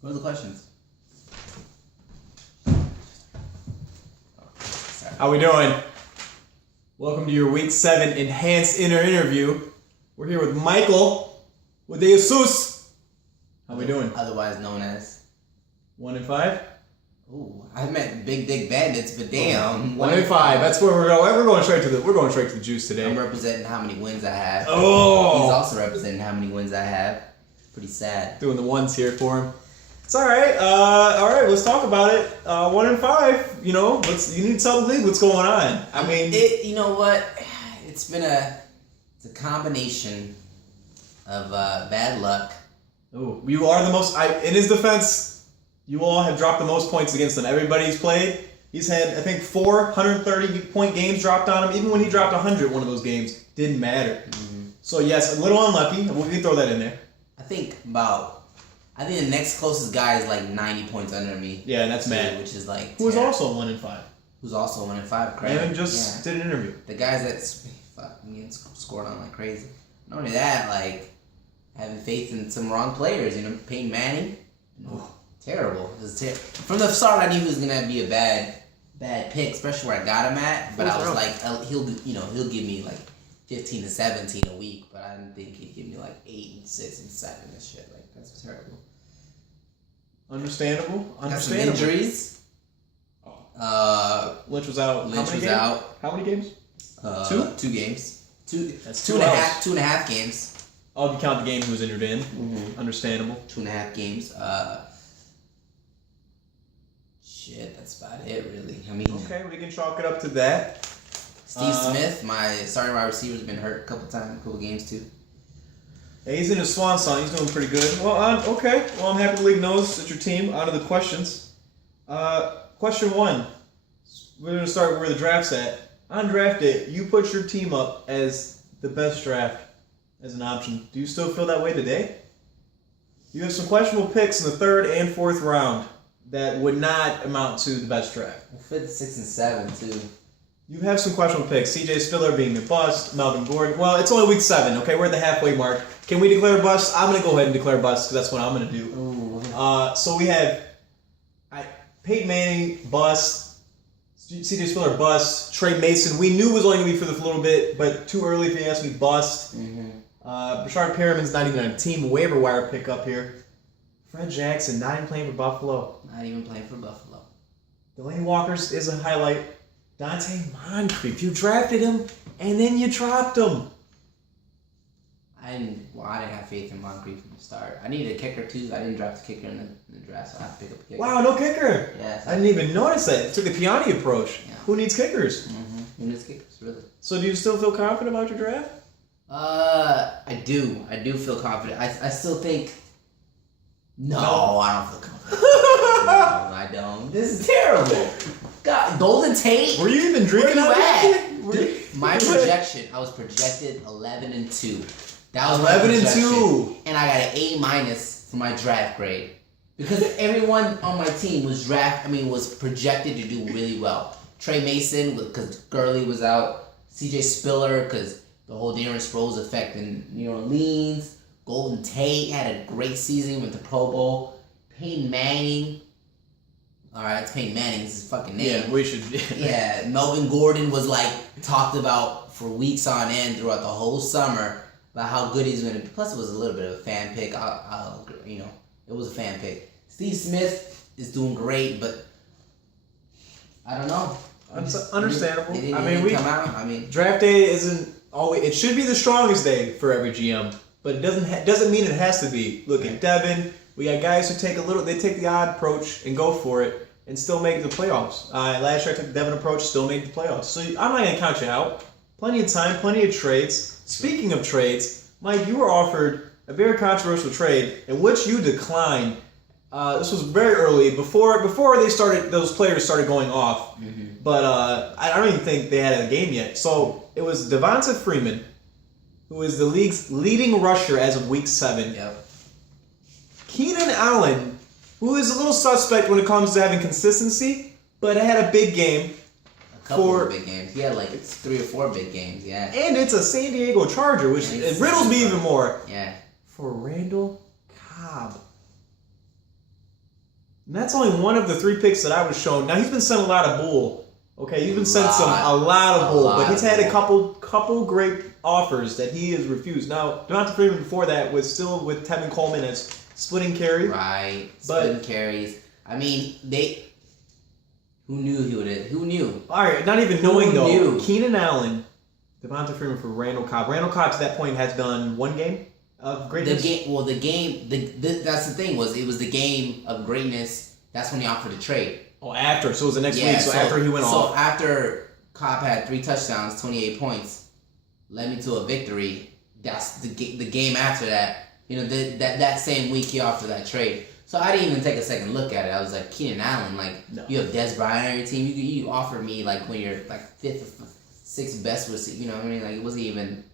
What are the questions? How we doing? Welcome to your Week 7 Enhanced Inner Interview. We're here with Michael with De Jesus. How we doing? Otherwise known as 1 and 5? Ooh, I meant Big Dick Bandits, but damn. 1 and 5. That's where we're going. We're going straight to the juice today. I'm representing how many wins I have. Oh! He's also representing how many wins I have. Pretty sad. Doing the ones here for him. It's all right. All right. Let's talk about it. 1 and 5. You know, you need to tell the league what's going on. I mean, you know what? It's a combination of bad luck. Oh, you are the most. In his defense, you all have dropped the most points against him. Everybody he's played, he's had I think 430-point games dropped on him. Even when he dropped 100, one of those games didn't matter. Mm-hmm. So yes, a little unlucky. We can throw that in there. I think the next closest guy is like 90 points under me. Yeah, and that's Matt, which is like who was also 1 and 5. Who's also 1 and 5. Crazy. Evan just did an interview. The guys that getting scored on like crazy. Not only that, like having faith in some wrong players. You know, Peyton Manning. Terrible. From the start, I knew he was gonna be a bad pick, especially where I got him at. But I was like, he'll give me like 15 to 17 a week, but I didn't think he'd give me like 8 and 6 and 7 and shit. Like that's terrible. Understandable. Got some injuries. Lynch was out. Lynch was out. How many games? 2 games. That's 2.5 games. Oh, if you count the game he was injured in. Mm-hmm. Understandable. 2.5 games. Shit, that's about it, really. I mean, okay, we can chalk it up to that. Steve Smith, my starting wide receiver, has been hurt a couple games too. Yeah, he's in his swan song. He's doing pretty good. Well, okay. Well, I'm happy the league knows that your team. On to the questions. Question 1. We're going to start where the draft's at. On draft day, you put your team up as the best draft as an option. Do you still feel that way today? You have some questionable picks in the 3rd and 4th round that would not amount to the best draft. 5th, 6th, and 7th too. You have some questionable picks. C.J. Spiller being a bust. Melvin Gordon. Well, it's only week 7. Okay, we're at the halfway mark. Can we declare bust? I'm going to go ahead and declare bust because that's what I'm going to do. Ooh. So we have Peyton Manning bust. C.J. Spiller bust. Trey Mason we knew was only going to be for a little bit, but too early if you ask me, bust. Mm-hmm. Rashard Perriman's not even on a team waiver wire pickup here. Fred Jackson not even playing for Buffalo. Not even playing for Buffalo. Delaney Walker's is a highlight. Dante Moncrief, you drafted him and then you dropped him. I didn't have faith in Moncrief from the start. I needed a kicker too. I didn't draft a kicker in the draft, so I have to pick up a kicker. Wow, no kicker. Yeah, I didn't even notice that. It took the Piani approach. Yeah. Who needs kickers? Mm-hmm. Who needs kickers, really? So do you still feel confident about your draft? I do. I do feel confident. I still think. No, I don't feel confident. No, I don't. This is terrible. God, Golden Tate. Were you even drinking? Where you at? My projection. I was projected 11-2. That was 11-2, and I got an A- for my draft grade because everyone on my team was projected to do really well. Trey Mason because Gurley was out. C.J. Spiller because the whole Darren Sproles effect in New Orleans. Golden Tate had a great season with the Pro Bowl. Peyton Manning. All right, it's Peyton Manning. It's his fucking name. Yeah, we should. Yeah, Melvin Gordon was talked about for weeks on end throughout the whole summer about how good he's going to be. Plus, it was a little bit of a fan pick. It was a fan pick. Steve Smith is doing great, but I don't know. Understandable. It didn't come out. Draft day isn't always. It should be the strongest day for every GM. But it doesn't mean it has to be. Look at Devin. We got guys who take the odd approach and go for it and still make the playoffs. Last year I took the Devin approach, still made the playoffs. So I'm not going to count you out. Plenty of time, plenty of trades. Speaking of trades, Mike, you were offered a very controversial trade in which you declined. This was very early, before those players started going off. Mm-hmm. But I don't even think they had a game yet. So it was Devonta Freeman, who is the league's leading rusher as of week 7. Yep. Keenan Allen, who is a little suspect when it comes to having consistency, but had a big game. A couple of big games. He had 3 or 4 big games, yeah. And it's a San Diego Charger, which it riddles me even more. Yeah. For Randall Cobb. And that's only one of the 3 picks that I was shown. Now he's been sent a lot of bull. Okay, he's been sent a lot of bull, but he's had a couple great offers that he has refused. Now, Devonta Freeman before that was still with Tevin Coleman as splitting carries. Right, splitting carries. I mean, who knew he would have? Who knew? All right, not even knowing though. Knew? Keenan Allen, Devonta Freeman for Randall Cobb. Randall Cobb to that point has done 1 game of greatness. That's the thing it was the game of greatness. That's when he offered a trade. Oh, after. So it was the next week. So after he went off. So after Cobb had 3 touchdowns, 28 points, led me to a victory. That's the game after that. That same week he offered that trade. So I didn't even take a second look at it. I was like, Keenan Allen, you have Des Bryant on your team. You offered me when you're 5th or 6th best receiver. You know what I mean? It wasn't even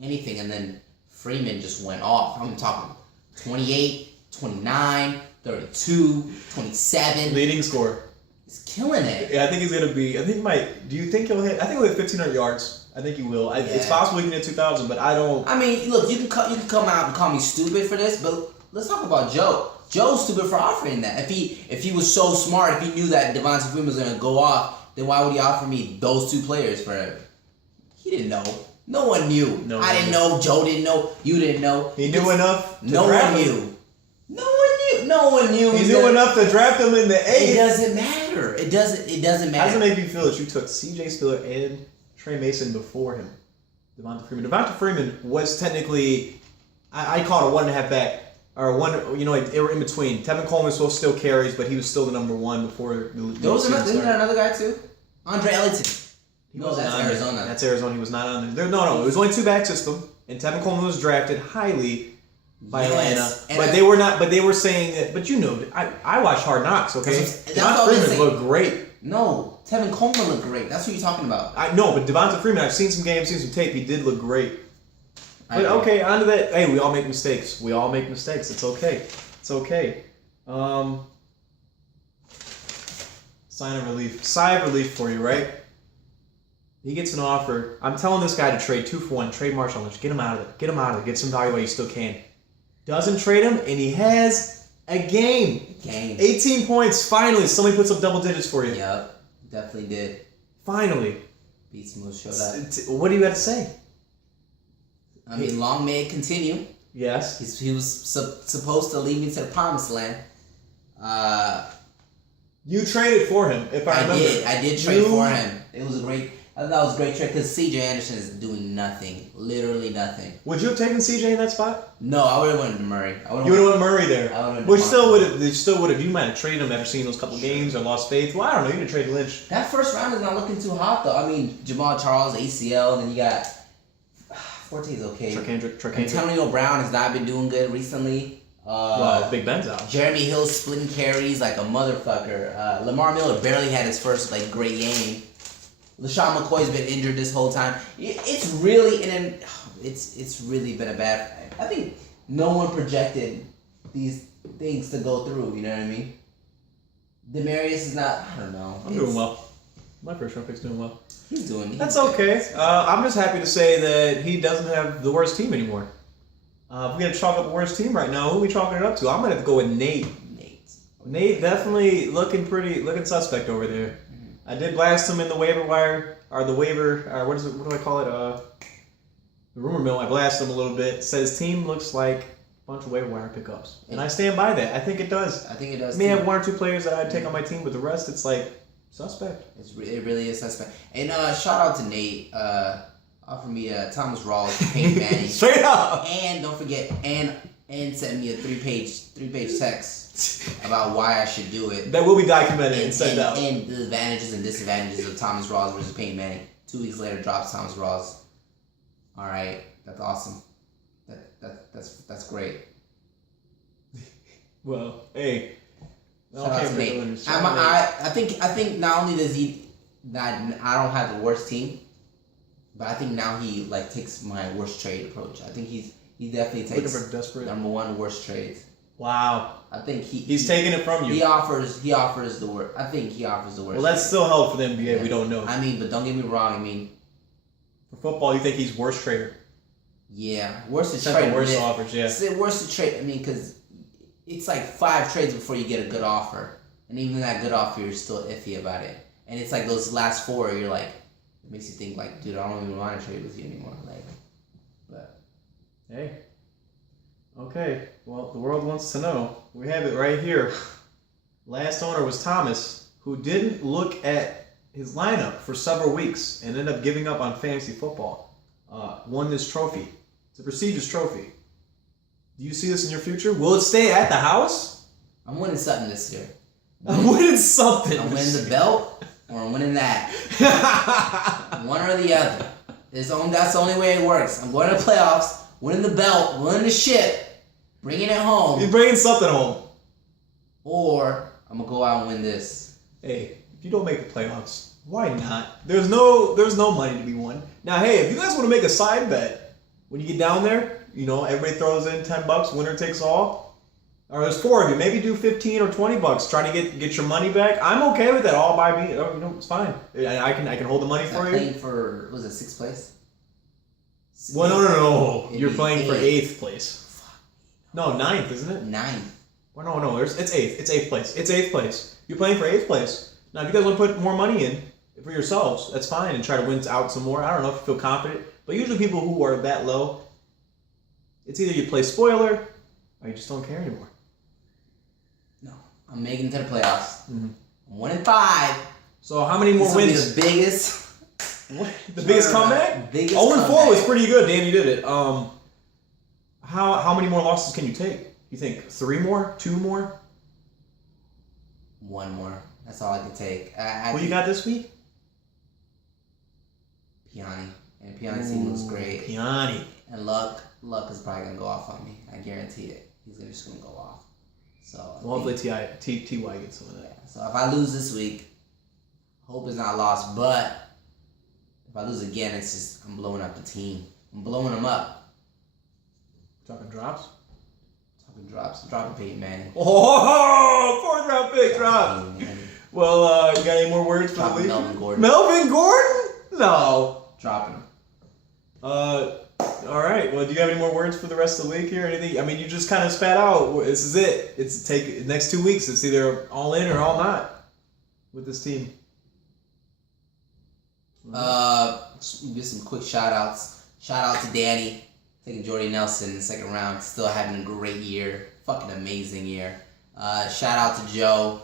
anything. And then Freeman just went off. I'm talking 28, 29, 32, 27. Leading scorer. He's killing it. Yeah, I think he's gonna be. Do you think he'll hit? I think he'll hit 1,500 yards. I think he will. It's possible he can hit 2,000, but I don't. I mean, look, you can come out and call me stupid for this, but let's talk about Joe. Joe's stupid for offering that. If he was so smart, if he knew that Devonta Freeman was gonna go off, then why would he offer me those 2 players for him? He didn't know. No one knew. I didn't know. Joe didn't know. You didn't know. He knew enough. No one knew. No one knew. He knew enough to draft him in the 8th. It doesn't matter. It doesn't matter. How does it make you feel that you took C.J. Spiller and Trey Mason before him? Devonta Freeman. Devonta Freeman was technically, I call it a 1.5 back. Or one, they were in between. Tevin Coleman still carries, but he was still the number 1 before the Isn't there another guy too? Andre Ellington. That's Arizona. That's Arizona. He was not on there. No. It was only 2-back system, and Tevin Coleman was drafted highly by Atlanta. But they were not. But they were saying that. But I watched Hard Knocks. Okay, Devonta Freeman looked great. No, Tevin Coleman looked great. That's what you're talking about. I know, but Devonta Freeman, I've seen some games, seen some tape. He did look great. But okay, on to that. Hey, we all make mistakes. It's okay. Sigh of relief for you, right? He gets an offer. I'm telling this guy to trade 2 for 1. Trade Marshawn Lynch. Get him out of there. Get some value while you still can. Doesn't trade him, and he has a game. 18 points. Finally, somebody puts up double digits for you. Yep, definitely did. Finally. Beat Smooth showed up. What do you got to say? I mean, long may it continue. Yes. He was supposed to lead me to the promised land. You traded for him, if I remember. I did trade for him. I thought that was a great trade because C.J. Anderson is doing nothing. Literally nothing. Would you have taken C.J. in that spot? No, I would have went to Murray. You would have went Murray there. Which still would have. You might have traded him after seeing those couple games or lost faith. Well, I don't know. You could trade Lynch. That first round is not looking too hot, though. I mean, Jamal Charles, ACL, and then you got... Forte's okay. Trick Antonio Brown has not been doing good recently. Big Ben's out. Jeremy Hill's splitting carries like a motherfucker. Lamar Miller barely had his first great game. LaShawn McCoy's been injured this whole time. It's really been a bad. I think no one projected these things to go through. You know what I mean? Demarius is not. I don't know. I'm doing well. My first round pick's doing well. That's okay. I'm just happy to say that he doesn't have the worst team anymore. If we got to chalk up a worst team right now, who are we chalking it up to? I'm going to have to go with Nate. Nate definitely looking suspect over there. Mm-hmm. I did blast him in the waiver wire, or the waiver, what do I call it? The rumor mill. I blasted him a little bit. Says team looks like a bunch of waiver wire pickups. And I stand by that. I think it does. May have 1 or 2 players that I'd take on my team, but the rest, it's suspect. It really is suspect. And shout out to Nate. Offered me Thomas Rawls, Peyton Manning. Straight up. And don't forget, and sent me a 3-page text about why I should do it. That will be documented and sent out. And the advantages and disadvantages of Thomas Rawls versus Peyton Manning. 2 weeks later, drops Thomas Rawls. All right, that's awesome. That's great. Well, hey. Shout out to Nate. I think not only does he that I don't have the worst team, but I think now he takes my worst trade approach. I think he definitely takes looking for desperate number 1 worst trades. Wow. I think he's taking it from you. He offers the worst. I think he offers the worst. Well, that's still held for the NBA. Yeah. We don't know. I mean, but don't get me wrong. I mean, for football, you think he's worst trader? Yeah, worst to trade. Worst offers. Yeah. It's the worst to trade. I mean, because it's 5 trades before you get a good offer. And even that good offer, you're still iffy about it. And it's like those last 4, you're like, it makes you think like, dude, I don't even want to trade with you anymore. Like, but Hey. Okay. Well, the world wants to know. We have it right here. Last owner was Thomas, who didn't look at his lineup for several weeks and ended up giving up on fantasy football. Won this trophy. It's a prestigious trophy. Do you see this in your future? Will it stay at the house? I'm winning something this year. I'm winning something. I'm winning the belt, or I'm winning that. One or the other. That's the only way it works. I'm going to the playoffs, winning the belt, winning the ship, bringing it home. You're bringing something home. Or I'm going to go out and win this. Hey, if you don't make the playoffs, why not? There's no money to be won. Now, hey, if you guys want to make a side bet, when you get down there, everybody throws in $10, winner takes all. Or there's 4 of you, maybe do 15 or $20, trying to get your money back. I'm okay with that. All by me, it's fine. I can hold the money for you. Playing for was it 6th place? Well, no. It'd You're be playing for 8th. 8th place. No, 9th, isn't it? 9th. Well, no. It's 8th. It's 8th place. It's 8th place. You're playing for 8th place. Now, if you guys want to put more money in for yourselves, that's fine, and try to win out some more. I don't know if you feel confident, but usually people who are that low, it's either you play spoiler or you just don't care anymore. No, I'm making it to the playoffs. Mm-hmm. I'm 1-5. So how many more This will be wins? the biggest. The biggest comeback? Biggest 0-4 comeback. was pretty good. Danny did it. How many more losses can you take? You think 3 more? 2 more? 1 more. That's all I can take. Who you got this week? Piani. And Piani's team looks great. Piani. And Luck is probably gonna go off on me. I guarantee it. He's just gonna go off. So Well, hopefully Ty gets some of that. yeah. So if I lose this week, hope is not lost. But if I lose again, it's just I'm blowing up the team. I'm blowing them up. Talking drops? Talking drops. I'm dropping Peyton Manning. Oh, 4th round pick drop. Peyton Manning. Well, you got any more words for the Dropping league? Melvin Gordon. Melvin Gordon? No. Dropping him. All right. Well, do you have any more words for the rest of the week here? Anything? I mean, you just kind of spat out. This is it. It's next 2 weeks. It's either all in or all not with this team. Just some quick shout outs. Shout out to Danny taking Jordy Nelson in the 2nd round. Still having a great year. Fucking amazing year. Shout out to Joe.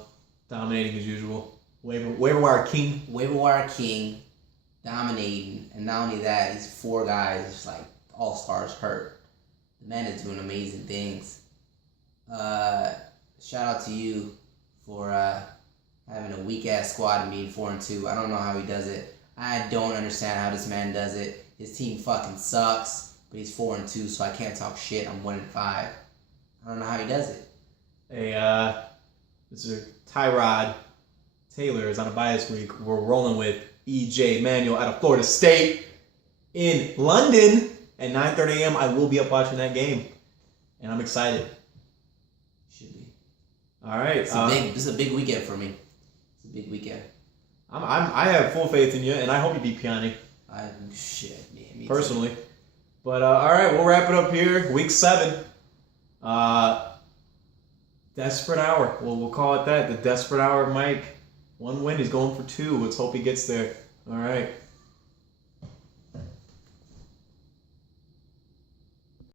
Dominating as usual. Waiver wire king. Waiver wire king. Dominating. And not only that, these 4 guys, just like all-stars hurt. The man is doing amazing things. Shout out to you for having a weak-ass squad and being 4-2. I don't know how he does it. I don't understand how this man does it. His team fucking sucks, but he's 4-2, so I can't talk shit. I'm 1-5. I don't know how he does it. Hey, Mr. Tyrod Taylor is on a bias week. We're rolling with E.J. Manuel out of Florida State in London at 9:30 a.m. I will be up watching that game, and I'm excited. Should be. All right, This is a big weekend for me. It's a big weekend. I have full faith in you, and I hope you beat Piani Me personally. But all right, we'll wrap it up here. Week 7. Desperate hour. We'll call it that. The desperate hour of Mike. 1 win. He's going for 2. Let's hope he gets there. All right.